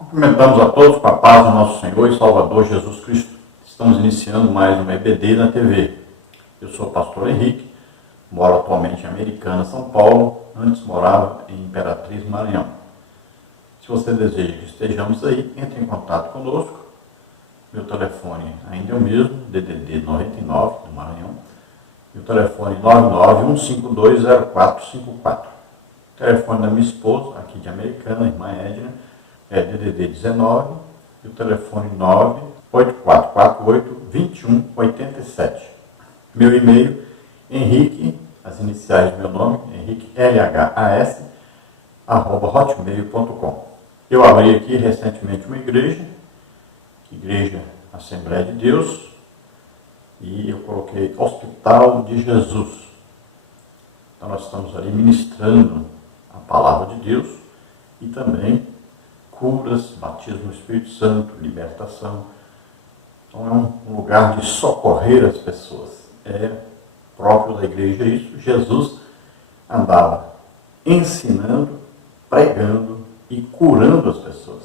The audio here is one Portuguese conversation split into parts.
Cumprimentamos a todos com a paz do nosso Senhor e Salvador Jesus Cristo. Estamos iniciando mais um EBD na TV. Eu sou o pastor Henrique, moro atualmente em Americana, São Paulo, antes morava em Imperatriz, Maranhão. Se você deseja que estejamos aí, entre em contato conosco. Meu telefone ainda é o mesmo, DDD 99 do Maranhão. E o telefone 991520454. O telefone da minha esposa, aqui de Americana, irmã Edna, é DDD 19 e o telefone 98448-2187. Meu e-mail, Henrique, as iniciais do meu nome, Henrique LHAS, @hotmail.com. Eu abri aqui recentemente uma igreja Assembleia de Deus, e eu coloquei Hospital de Jesus. Então nós estamos ali ministrando a palavra de Deus e também curas, batismo no Espírito Santo, libertação. Então é um lugar de socorrer as pessoas. É próprio da igreja isso. Jesus andava ensinando, pregando e curando as pessoas.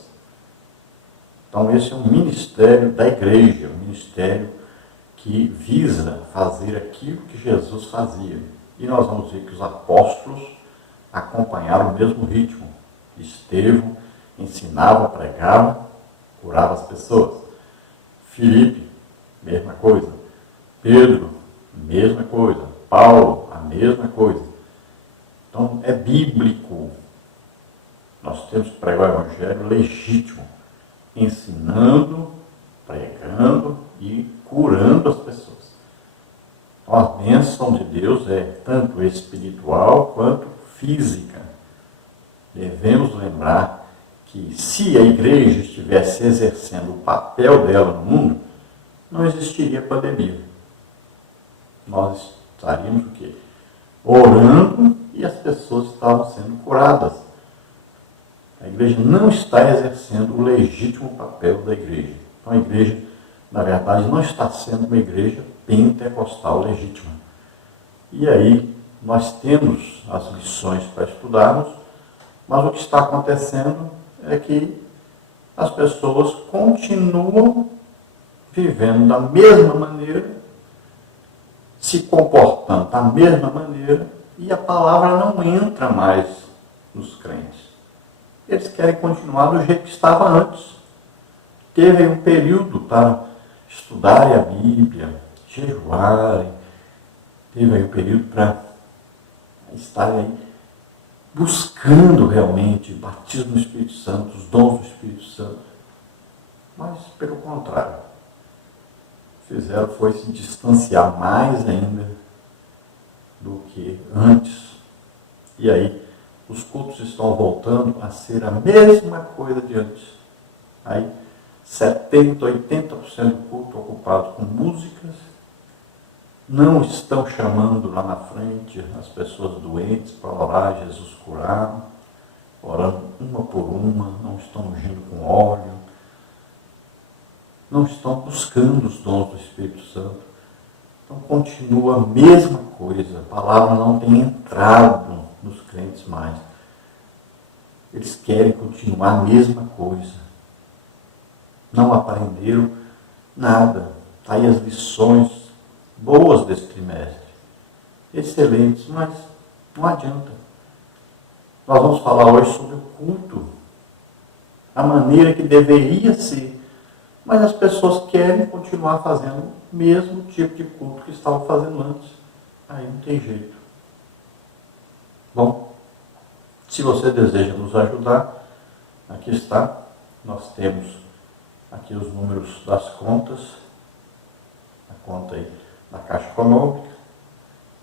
Então esse é um ministério da igreja, um ministério que visa fazer aquilo que Jesus fazia. E nós vamos ver que os apóstolos acompanharam o mesmo ritmo. Estevão ensinava, pregava, curava as pessoas. Filipe, mesma coisa. Pedro, mesma coisa. Paulo, a mesma coisa. Então, é bíblico. Nós temos que pregar o evangelho legítimo, ensinando, pregando e curando as pessoas. Então, a bênção de Deus é tanto espiritual quanto física. Devemos lembrar que se a igreja estivesse exercendo o papel dela no mundo, não existiria pandemia. Nós estaríamos o quê? Orando e as pessoas estavam sendo curadas. A igreja não está exercendo o legítimo papel da igreja. Então a igreja, na verdade, não está sendo uma igreja pentecostal legítima. E aí nós temos as lições para estudarmos, mas o que está acontecendo é que as pessoas continuam vivendo da mesma maneira, se comportando da mesma maneira, e a palavra não entra mais nos crentes. Eles querem continuar do jeito que estava antes. Teve um período para estudarem a Bíblia, jejuarem, teve aí um período para estarem aí buscando realmente o batismo do Espírito Santo, os dons do Espírito Santo. Mas, pelo contrário, fizeram foi se distanciar mais ainda do que antes. E aí, os cultos estão voltando a ser a mesma coisa de antes. Aí, 70%, 80% do culto ocupado com músicas. Não estão chamando lá na frente as pessoas doentes para orar, Jesus curar, orando uma por uma, não estão ungindo com óleo, não estão buscando os dons do Espírito Santo. Então continua a mesma coisa, a palavra não tem entrado nos crentes mais. Eles querem continuar a mesma coisa. Não aprenderam nada. Está aí as lições boas desse trimestre, excelentes, mas não adianta. Nós vamos falar hoje sobre o culto, a maneira que deveria ser, mas as pessoas querem continuar fazendo o mesmo tipo de culto que estavam fazendo antes. Aí não tem jeito. Bom, se você deseja nos ajudar, aqui está, nós temos aqui os números das contas, a conta aí da Caixa Econômica,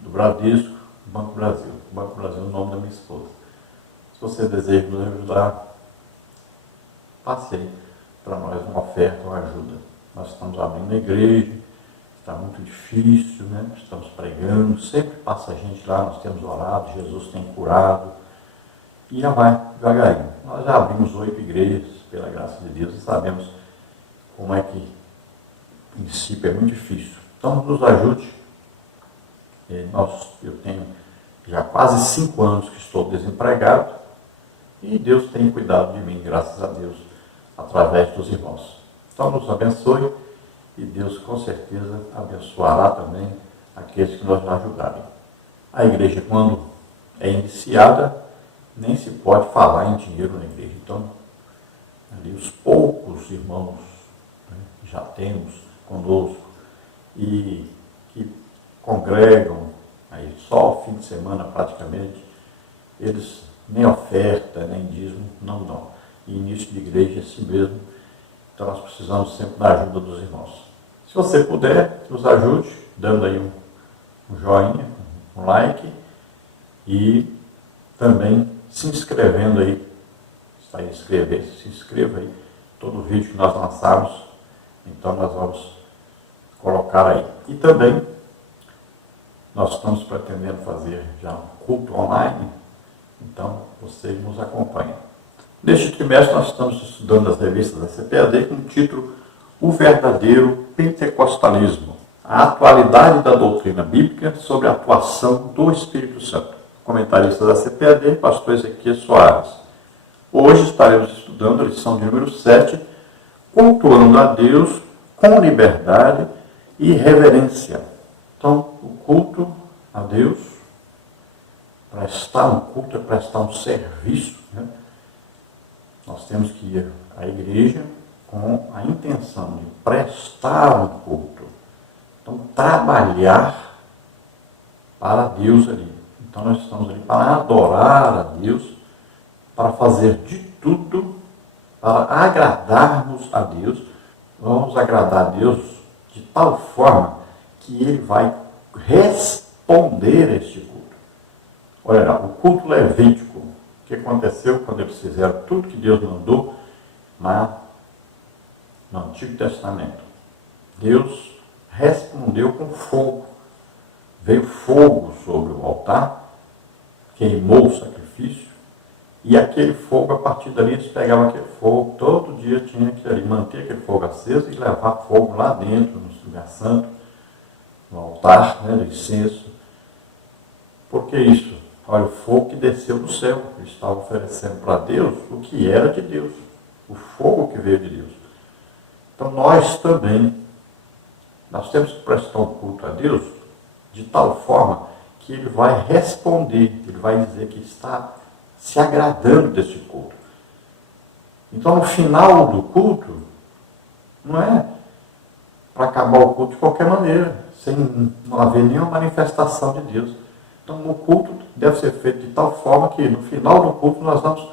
do Bradesco, do Banco Brasil. O Banco Brasil é o nome da minha esposa. Se você deseja nos ajudar, passe aí para nós uma oferta, uma ajuda. Nós estamos abrindo a igreja, está muito difícil, né? Estamos pregando, sempre passa gente lá, nós temos orado, Jesus tem curado, e já vai devagarinho. Nós já abrimos 8 igrejas, pela graça de Deus, e sabemos como é que, a princípio, é muito difícil. Então, nos ajude. Eu tenho já quase 5 anos que estou desempregado e Deus tem cuidado de mim, graças a Deus. através dos irmãos. Então, nos abençoe e Deus, com certeza, abençoará também aqueles que nos ajudarem. A igreja, quando é iniciada, nem se pode falar em dinheiro na igreja. Então, ali os poucos irmãos, né, que já temos conosco e que congregam aí só ao fim de semana praticamente, eles nem oferta, nem dízimo, não dão. E início de igreja é assim mesmo. Então nós precisamos sempre da ajuda dos irmãos. Se você puder, nos ajude, dando aí um joinha, um like e também se inscrevendo aí. Está aí inscrever, se inscreva aí. Todo vídeo que nós lançarmos, então nós vamos colocar aí. E também nós estamos pretendendo fazer já um culto online, então vocês nos acompanham. Neste trimestre nós estamos estudando as revistas da CPAD com o título O Verdadeiro Pentecostalismo, a atualidade da doutrina bíblica sobre a atuação do Espírito Santo. Comentarista da CPAD, pastor Ezequiel Soares. Hoje estaremos estudando a lição de número 7, cultuando a Deus com liberdade e reverência. Então, o culto a Deus, prestar um culto é prestar um serviço, né? Nós temos que ir à igreja com a intenção de prestar um culto. Então, trabalhar para Deus ali. Então, nós estamos ali para adorar a Deus, para fazer de tudo para agradarmos a Deus. Vamos agradar a Deus de tal forma que Ele vai responder a este culto. Olha lá, o culto levítico, o que aconteceu quando eles fizeram tudo que Deus mandou no Antigo Testamento? Deus respondeu com fogo. Veio fogo sobre o altar, queimou o sacrifício, e aquele fogo, a partir dali, eles pegavam aquele fogo, todo dia tinha que ali, manter aquele fogo aceso e levar fogo lá dentro, no lugar santo, no altar, né, do incenso. Por que isso? Olha, o fogo que desceu do céu, eles estavam oferecendo para Deus o que era de Deus, o fogo que veio de Deus. Então nós também, nós temos que prestar um culto a Deus de tal forma que Ele vai responder, Ele vai dizer que está se agradando desse culto. Então no final do culto, não é para acabar o culto de qualquer maneira, sem não haver nenhuma manifestação de Deus. Então o culto deve ser feito de tal forma que no final do culto nós vamos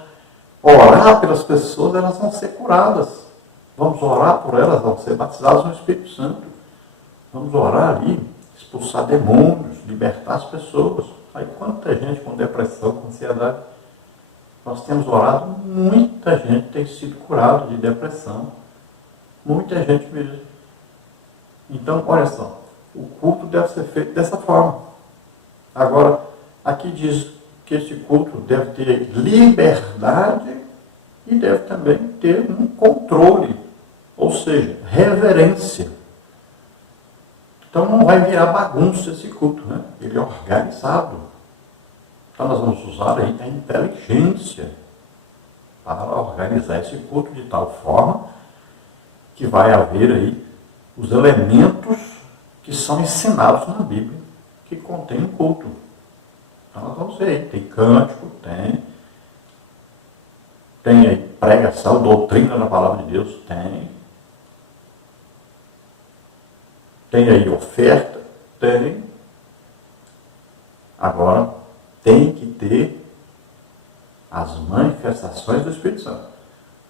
orar pelas pessoas, elas vão ser curadas. Vamos orar por elas, vão ser batizadas no Espírito Santo. Vamos orar ali, expulsar demônios, libertar as pessoas. Aí quanta gente com depressão, com ansiedade. Nós temos orado, muita gente tem sido curada de depressão. Muita gente mesmo. Então, olha só, o culto deve ser feito dessa forma. Agora, aqui diz que esse culto deve ter liberdade e deve também ter um controle, ou seja, reverência. Então não vai virar bagunça esse culto, né? Ele é organizado. Então nós vamos usar aí a inteligência para organizar esse culto de tal forma que vai haver aí os elementos que são ensinados na Bíblia, que contém um culto. Então nós vamos ver aí, tem cântico, tem aí pregação, doutrina da palavra de Deus, tem aí oferta, Agora, tem que ter as manifestações do Espírito Santo.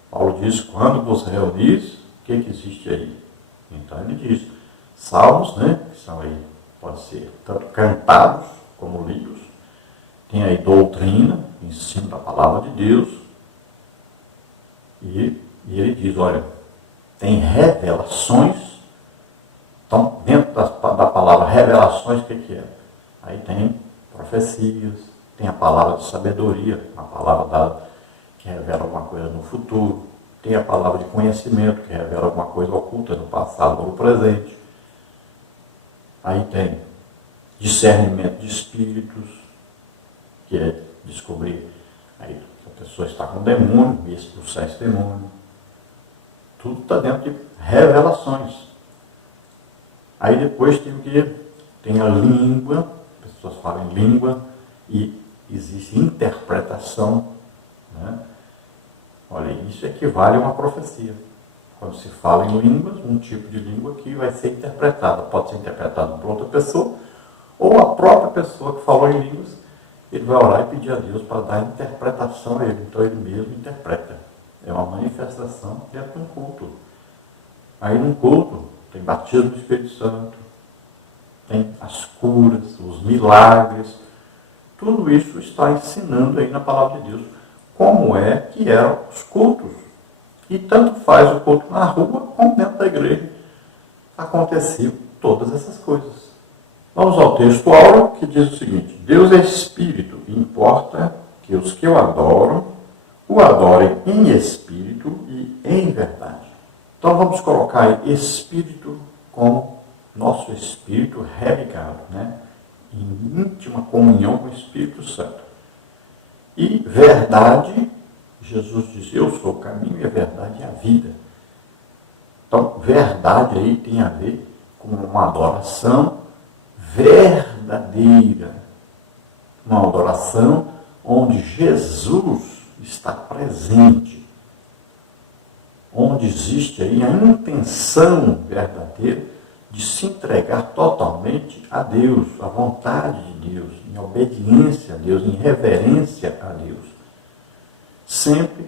Paulo diz, quando vos reunis, o que existe aí? Então ele diz, salmos, né, que são aí, pode ser tanto cantados como lidos, tem aí doutrina, ensino da palavra de Deus, e ele diz, olha, tem revelações. Então, dentro da palavra revelações, o que é? Aí tem profecias, tem a palavra de sabedoria, a palavra dada que revela alguma coisa no futuro, tem a palavra de conhecimento, que revela alguma coisa oculta no passado ou no presente. Aí tem discernimento de espíritos, que é descobrir aí, se a pessoa está com demônio e expulsar esse demônio. Tudo está dentro de revelações. Aí depois tem a língua, as pessoas falam em língua, e existe interpretação. Né? Olha, isso equivale a uma profecia. Quando se fala em línguas, um tipo de língua que vai ser interpretada. Pode ser interpretada por outra pessoa, ou a própria pessoa que falou em línguas, ele vai orar e pedir a Deus para dar interpretação a ele. Então ele mesmo interpreta. É uma manifestação dentro de um culto. Aí num culto tem batismo do Espírito Santo, tem as curas, os milagres. Tudo isso está ensinando aí na palavra de Deus como é que eram os cultos. E tanto faz o culto na rua como dentro da igreja. Aconteciam todas essas coisas. Vamos ao texto áureo que diz o seguinte: Deus é Espírito e importa que os que o adoram em espírito e em verdade. Então vamos colocar aí espírito como nosso espírito religado, né? Em íntima comunhão com o Espírito Santo. E verdade, Jesus diz, eu sou o caminho e a verdade e a vida. Então, verdade aí tem a ver com uma adoração verdadeira. Uma adoração onde Jesus está presente. Onde existe aí a intenção verdadeira de se entregar totalmente a Deus, à vontade de Deus, em obediência a Deus, em reverência a Deus. Sempre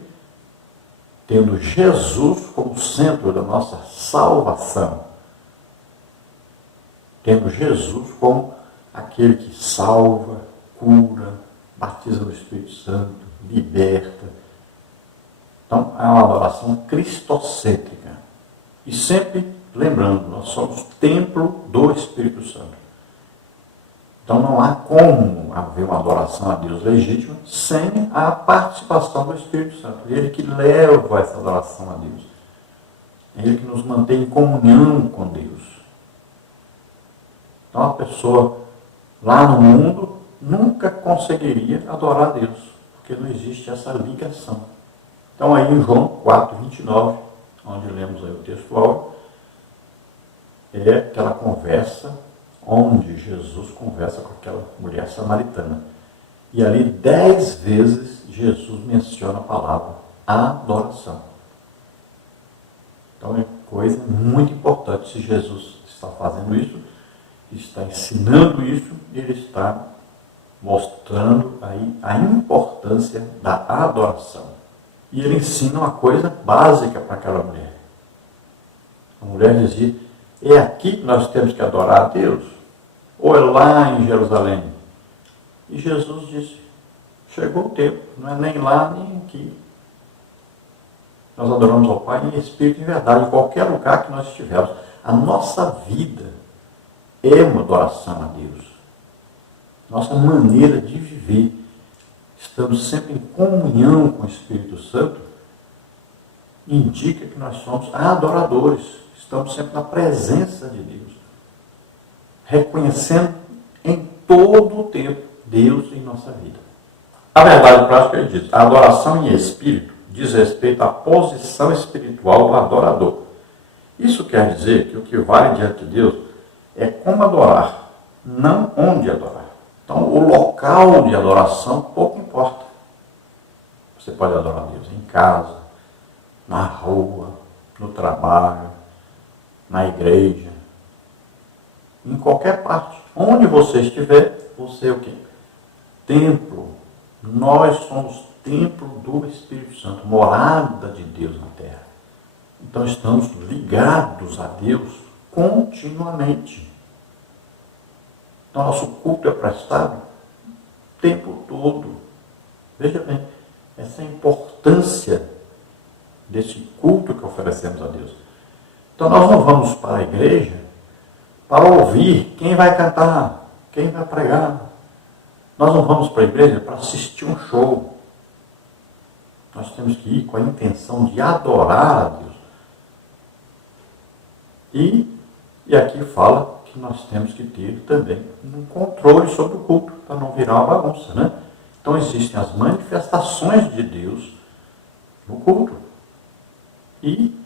tendo Jesus como centro da nossa salvação. Tendo Jesus como aquele que salva, cura, batiza no Espírito Santo, liberta. Então, é uma adoração cristocêntrica. E sempre lembrando, nós somos templo do Espírito Santo. Então não há como haver uma adoração a Deus legítima sem a participação do Espírito Santo. É Ele que leva essa adoração a Deus. É Ele que nos mantém em comunhão com Deus. Então a pessoa lá no mundo nunca conseguiria adorar a Deus, porque não existe essa ligação. Então aí em João 4, 29, onde lemos aí o texto áureo, é aquela conversa onde Jesus conversa com aquela mulher samaritana. E ali 10 vezes Jesus menciona a palavra adoração. Então é coisa muito importante. Se Jesus está fazendo isso, está ensinando isso, ele está mostrando aí a importância da adoração. E ele ensina uma coisa básica para aquela mulher. A mulher dizia, é aqui que nós temos que adorar a Deus? Ou é lá em Jerusalém? E Jesus disse, chegou o tempo, não é nem lá nem aqui. Nós adoramos ao Pai em espírito e em verdade, em qualquer lugar que nós estivermos. A nossa vida é uma adoração a Deus. Nossa maneira de viver. Estamos sempre em comunhão com o Espírito Santo. Indica que nós somos adoradores. Estamos sempre na presença de Deus. Reconhecendo em todo o tempo Deus em nossa vida. A verdade prática, ele diz, a adoração em espírito diz respeito à posição espiritual do adorador. Isso quer dizer que o que vale diante de Deus é como adorar, não onde adorar. Então, o local de adoração pouco importa. Você pode adorar a Deus em casa, na rua, no trabalho, na igreja, em qualquer parte. Onde você estiver, você é o quê? Templo. Nós somos templo do Espírito Santo, morada de Deus na terra. Então estamos ligados a Deus continuamente. Então nosso culto é prestado o tempo todo. Veja bem, essa é a importância desse culto que oferecemos a Deus. Então nós não vamos para a igreja para ouvir quem vai cantar, quem vai pregar. Nós não vamos para a igreja para assistir um show. Nós temos que ir com a intenção de adorar a Deus. E aqui fala que nós temos que ter também um controle sobre o culto, para não virar uma bagunça, né? Então existem as manifestações de Deus no culto. E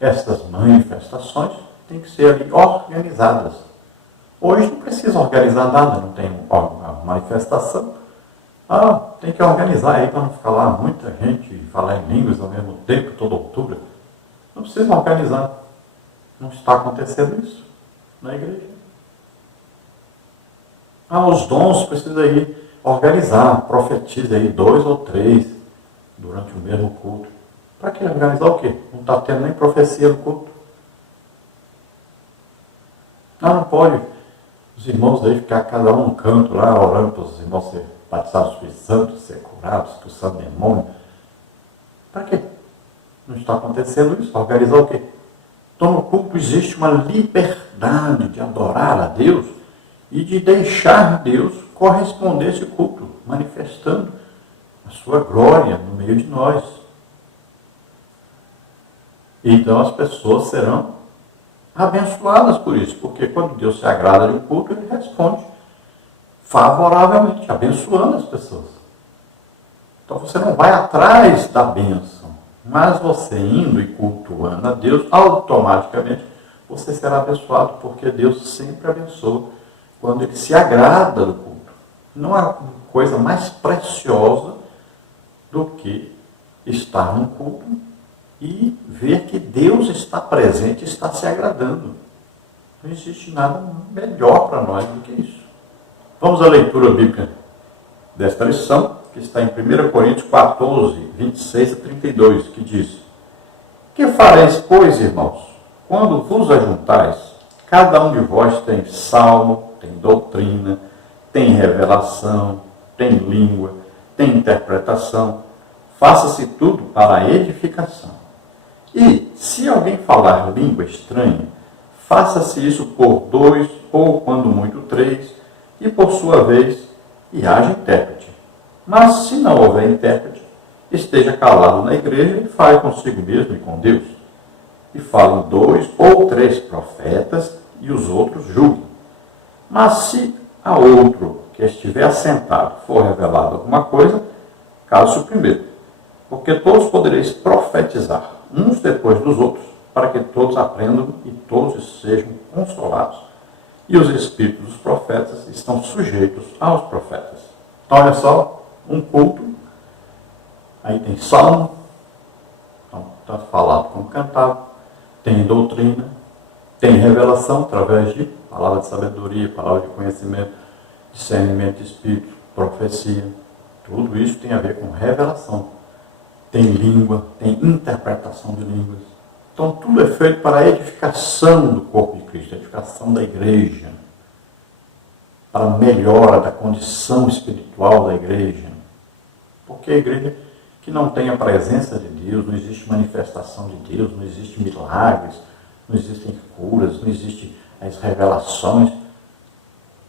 essas manifestações têm que ser ali organizadas. Hoje não precisa organizar nada, não tem uma manifestação. Tem que organizar aí para não ficar lá muita gente falar em línguas ao mesmo tempo, toda altura. Não precisa organizar. Não está acontecendo isso na igreja. Os dons precisa ir organizar, profetiza aí 2 ou 3 durante o mesmo culto. Para que organizar o quê? Não está tendo nem profecia no culto. Não pode os irmãos aí ficar cada um no canto lá, orando para os irmãos ser batizados do Espírito Santo, ser curados, expulsando demônio. Para quê? Não está acontecendo isso. Organizar o quê? Então no culto existe uma liberdade de adorar a Deus e de deixar Deus corresponder a esse culto, manifestando a sua glória no meio de nós. Então as pessoas serão abençoadas por isso, porque quando Deus se agrada de um culto, Ele responde favoravelmente, abençoando as pessoas. Então você não vai atrás da bênção, mas você indo e cultuando a Deus, automaticamente você será abençoado, porque Deus sempre abençoa quando Ele se agrada do culto. Não há coisa mais preciosa do que estar num culto e ver que Deus está presente e está se agradando. Não existe nada melhor para nós do que isso. Vamos à leitura bíblica desta lição, que está em 1 Coríntios 14, 26 a 32, que diz: Que fareis, pois, irmãos, quando vos ajuntais, cada um de vós tem salmo, tem doutrina, tem revelação, tem língua, tem interpretação. Faça-se tudo para a edificação. E, se alguém falar língua estranha, faça-se isso por 2, ou quando muito 3, e por sua vez, e haja intérprete. Mas, se não houver intérprete, esteja calado na igreja e fale consigo mesmo e com Deus. E falem 2 ou 3 profetas, e os outros julguem. Mas, se a outro que estiver assentado for revelado alguma coisa, cale-se o primeiro. Porque todos podereis profetizar, uns depois dos outros, para que todos aprendam e todos sejam consolados. E os espíritos dos profetas estão sujeitos aos profetas. Então, olha só, um culto, aí tem salmo, então, tanto falado como cantado, tem doutrina, tem revelação através de palavra de sabedoria, palavra de conhecimento, discernimento de espírito, profecia. Tudo isso tem a ver com revelação. Tem língua, tem interpretação de línguas. Então tudo é feito para a edificação do corpo de Cristo, a edificação da igreja, para a melhora da condição espiritual da igreja. Porque a igreja que não tem a presença de Deus, não existe manifestação de Deus, não existe milagres, não existem curas, não existem as revelações.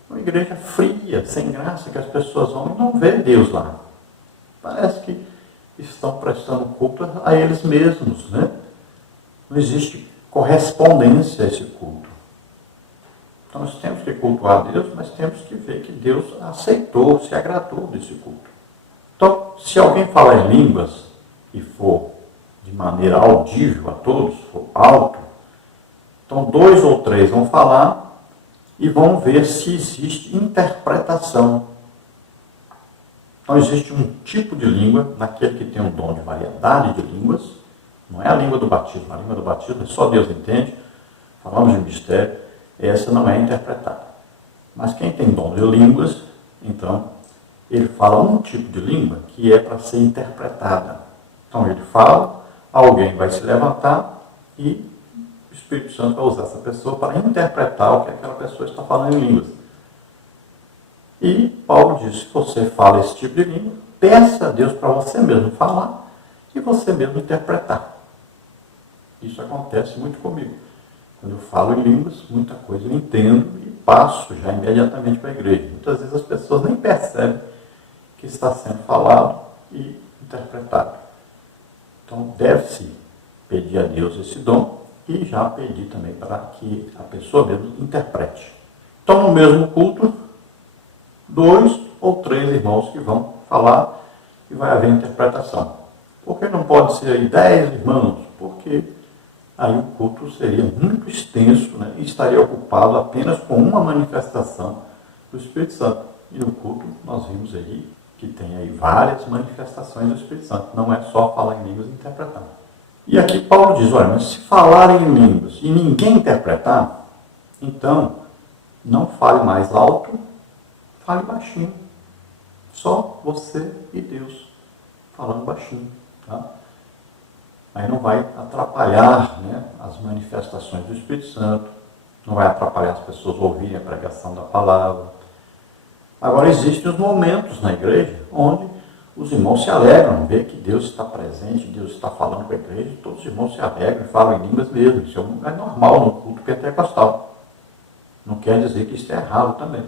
Uma igreja fria, sem graça, que as pessoas vão e não vê Deus lá. Parece que estão prestando culto a eles mesmos, né? Não existe correspondência a esse culto. Então nós temos que cultuar Deus, mas temos que ver que Deus aceitou, se agradou desse culto. Então, se alguém falar em línguas e for de maneira audível a todos, for alto, então 2 ou 3 vão falar e vão ver se existe interpretação. Então existe um tipo de língua naquele que tem um dom de variedade de línguas. Não é a língua do batismo. A língua do batismo só Deus entende. Falamos de mistério. Essa não é interpretada. Mas quem tem dom de línguas, então, ele fala um tipo de língua que é para ser interpretada. Então ele fala, alguém vai se levantar e o Espírito Santo vai usar essa pessoa para interpretar o que aquela pessoa está falando em línguas. E Paulo diz, se você fala esse tipo de língua, peça a Deus para você mesmo falar e você mesmo interpretar. Isso acontece muito comigo. Quando eu falo em línguas, muita coisa eu entendo e passo já imediatamente para a igreja. Muitas vezes as pessoas nem percebem que está sendo falado e interpretado. Então deve-se pedir a Deus esse dom e já pedir também para que a pessoa mesmo interprete. Então no mesmo culto, 2 ou 3 irmãos que vão falar e vai haver interpretação. Por que não pode ser aí 10 irmãos? Porque aí o culto seria muito extenso, né, e estaria ocupado apenas com uma manifestação do Espírito Santo. E no culto nós vimos aí que tem aí várias manifestações do Espírito Santo, não é só falar em línguas e interpretar. E aqui Paulo diz, olha, mas se falarem em línguas e ninguém interpretar, então não fale mais alto, fale baixinho. Só você e Deus falando baixinho. Tá? Aí não vai atrapalhar, né, as manifestações do Espírito Santo, não vai atrapalhar as pessoas ouvirem a pregação da palavra. Agora, existem os momentos na igreja onde os irmãos se alegram, ver que Deus está presente, Deus está falando com a igreja, e todos os irmãos se alegram e falam em línguas mesmo. Isso é normal no culto pentecostal. Não quer dizer que isso é errado também.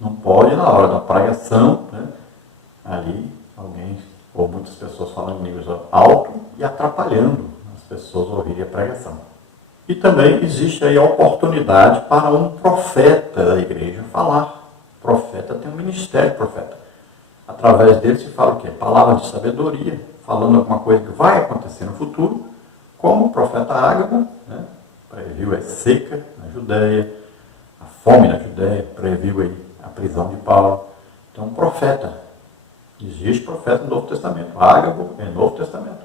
Não pode, na hora da pregação, né, ali alguém ou muitas pessoas falando em línguas alto e atrapalhando as pessoas ouvirem a pregação. E também existe aí a oportunidade para um profeta da igreja falar. O profeta tem um ministério profeta. Através dele se fala o quê? Palavra de sabedoria, falando alguma coisa que vai acontecer no futuro, como o profeta Ágabo, né, previu a seca na Judéia, a fome na Judéia, previu aí a prisão de Paulo. Então, um profeta. Existe profeta no Novo Testamento. Ágabo é Novo Testamento.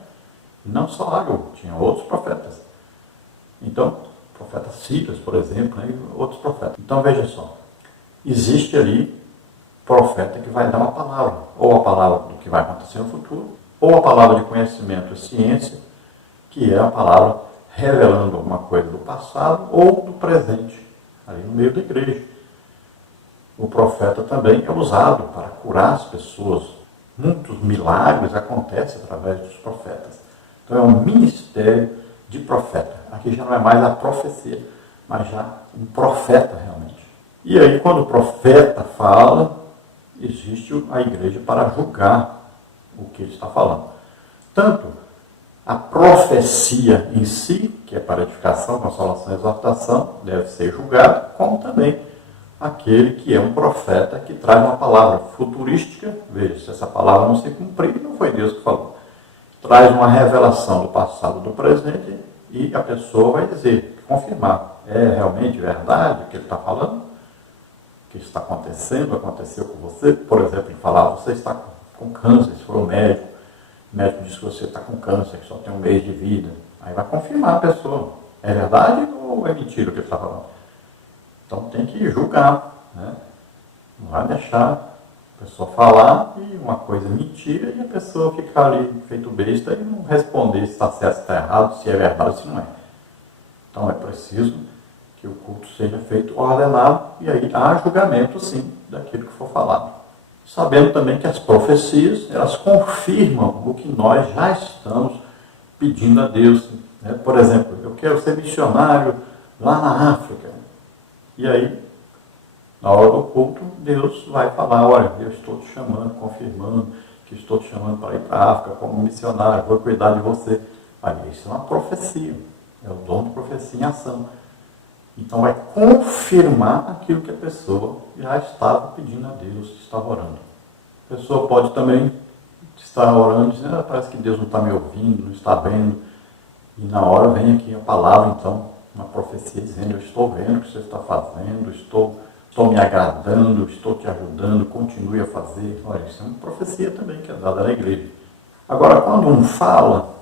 Não só Ágabo, tinha outros profetas. Então, o profeta Silas, por exemplo, né, e outros profetas. Então, veja só. Existe ali profeta que vai dar uma palavra. Ou a palavra do que vai acontecer no futuro, ou a palavra de conhecimento e ciência, que é a palavra revelando alguma coisa do passado ou do presente, ali no meio da igreja. O profeta também é usado para curar as pessoas. Muitos milagres acontecem através dos profetas. Então é um ministério de profeta. Aqui já não é mais a profecia, mas já um profeta realmente. E aí quando o profeta fala, existe a igreja para julgar o que ele está falando. Tanto a profecia em si, que é para edificação, consolação e exortação, deve ser julgada, como também aquele que é um profeta que traz uma palavra futurística, veja, se essa palavra não se cumprir, não foi Deus que falou. Traz uma revelação do passado, do presente, e a pessoa vai dizer, confirmar, é realmente verdade o que ele está falando? O que está acontecendo, aconteceu com você? Por exemplo, ele falar, você está com câncer, se for um médico, o médico diz que você está com câncer, que só tem um mês de vida. Aí vai confirmar a pessoa, é verdade ou é mentira o que ele está falando? Então tem que julgar, né? Não vai deixar a pessoa falar e uma coisa mentira e a pessoa ficar ali feito besta e não responder se está certo, se está errado, se é verdade ou se não é. Então é preciso que o culto seja feito ordenado e aí há julgamento sim daquilo que for falado. Sabendo também que as profecias, elas confirmam o que nós já estamos pedindo a Deus. Né? Por exemplo, eu quero ser missionário lá na África. E aí, na hora do culto, Deus vai falar, olha, eu estou te chamando, confirmando que estou te chamando para ir para a África como missionário, vou cuidar de você. Aí, isso é uma profecia, é o dom de profecia em ação. Então, vai confirmar aquilo que a pessoa já estava pedindo a Deus, estava orando. A pessoa pode também estar orando, dizendo, parece que Deus não está me ouvindo, não está vendo. E na hora vem aqui a palavra, então, uma profecia dizendo, eu estou vendo o que você está fazendo, estou me agradando, estou te ajudando, continue a fazer. Olha, isso é uma profecia também que é dada na igreja. Agora, quando um fala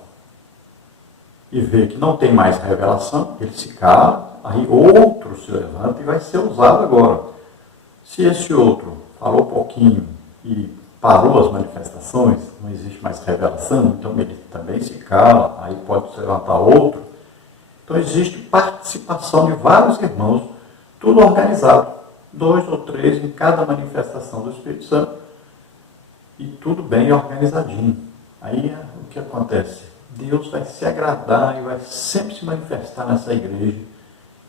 e vê que não tem mais revelação, ele se cala, aí outro se levanta e vai ser usado agora. Se esse outro falou pouquinho e parou as manifestações, não existe mais revelação, então ele também se cala, aí pode se levantar outro. Então existe participação de vários irmãos, tudo organizado, 2 ou 3 em cada manifestação do Espírito Santo, e tudo bem organizadinho. Aí o que acontece? Deus vai se agradar e vai sempre se manifestar nessa igreja,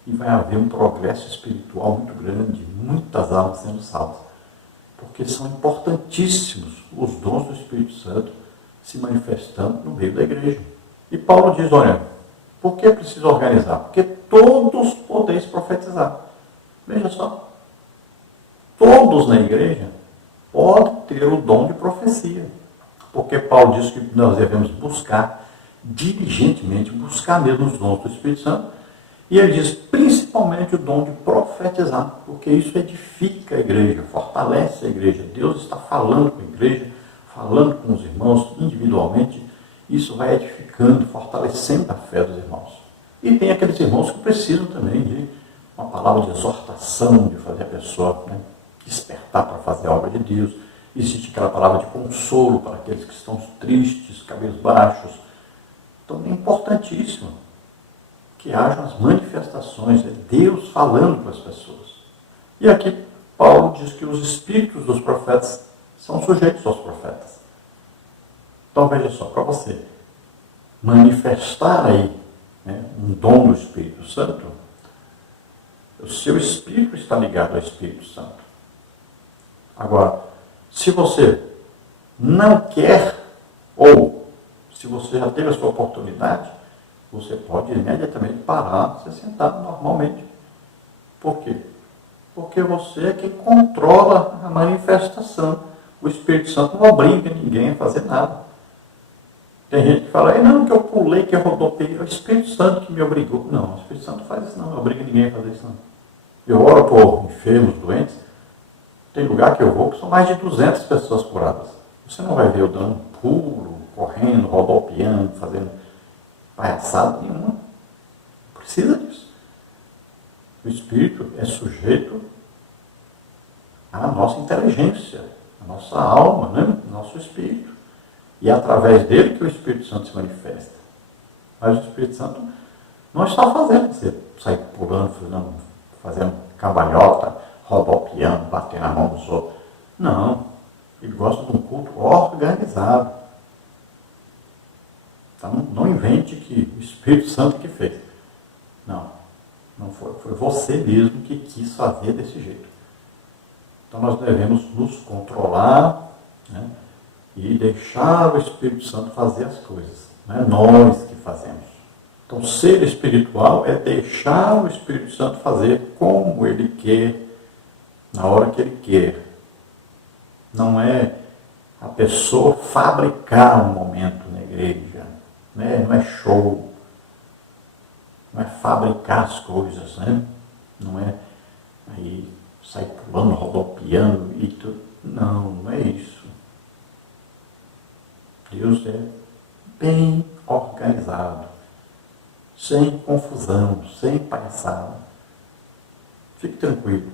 e vai haver um progresso espiritual muito grande, muitas almas sendo salvas, porque são importantíssimos os dons do Espírito Santo se manifestando no meio da igreja. E Paulo diz, olha, por que precisa organizar? Porque todos podeis profetizar. Veja só. Todos na igreja podem ter o dom de profecia. Porque Paulo diz que nós devemos buscar diligentemente buscar mesmo os dons do Espírito Santo. E ele diz, principalmente o dom de profetizar, porque isso edifica a igreja, fortalece a igreja. Deus está falando com a igreja, falando com os irmãos individualmente. Isso vai edificando, fortalecendo a fé dos irmãos. E tem aqueles irmãos que precisam também de uma palavra de exortação, de fazer a pessoa, né, despertar para fazer a obra de Deus. Existe aquela palavra de consolo para aqueles que estão tristes, cabisbaixos. Então é importantíssimo que hajam as manifestações, é Deus falando com as pessoas. E aqui Paulo diz que os espíritos dos profetas são sujeitos aos profetas. Então veja só, para você manifestar aí, né, um dom do Espírito Santo, o seu espírito está ligado ao Espírito Santo. Agora, se você não quer, ou se você já teve a sua oportunidade, você pode imediatamente parar, se sentar normalmente. Por quê? Porque você é quem controla a manifestação. O Espírito Santo não obriga ninguém a fazer nada. Tem gente que fala, não, que eu pulei, que eu rodopiei, é o Espírito Santo que me obrigou. Não, o Espírito Santo faz isso não obriga ninguém a fazer isso não. Eu oro por enfermos, doentes, tem lugar que eu vou que são mais de 200 pessoas curadas. Você não vai ver eu dando um pulo, correndo, rodopiando, fazendo palhaçada nenhuma. Não precisa disso. O Espírito é sujeito à nossa inteligência, à nossa alma, né? Nosso Espírito. E é através dele que o Espírito Santo se manifesta. Mas o Espírito Santo não está fazendo você sair pulando, fazendo cambalhota, rodopiando, batendo na mão dos outros. Não. Ele gosta de um culto organizado. Então, não invente que o Espírito Santo que fez. Não foi. Foi você mesmo que quis fazer desse jeito. Então, nós devemos nos controlar, né, e deixar o Espírito Santo fazer as coisas. Não é nós que fazemos. Então, ser espiritual é deixar o Espírito Santo fazer como ele quer, na hora que ele quer. Não é a pessoa fabricar um momento na igreja. Né? Não é show. Não é fabricar as coisas. Né? Não é aí sair pulando, rodopiando e tudo. Não é isso. Deus é bem organizado, sem confusão, sem palhaçada. Fique tranquilo.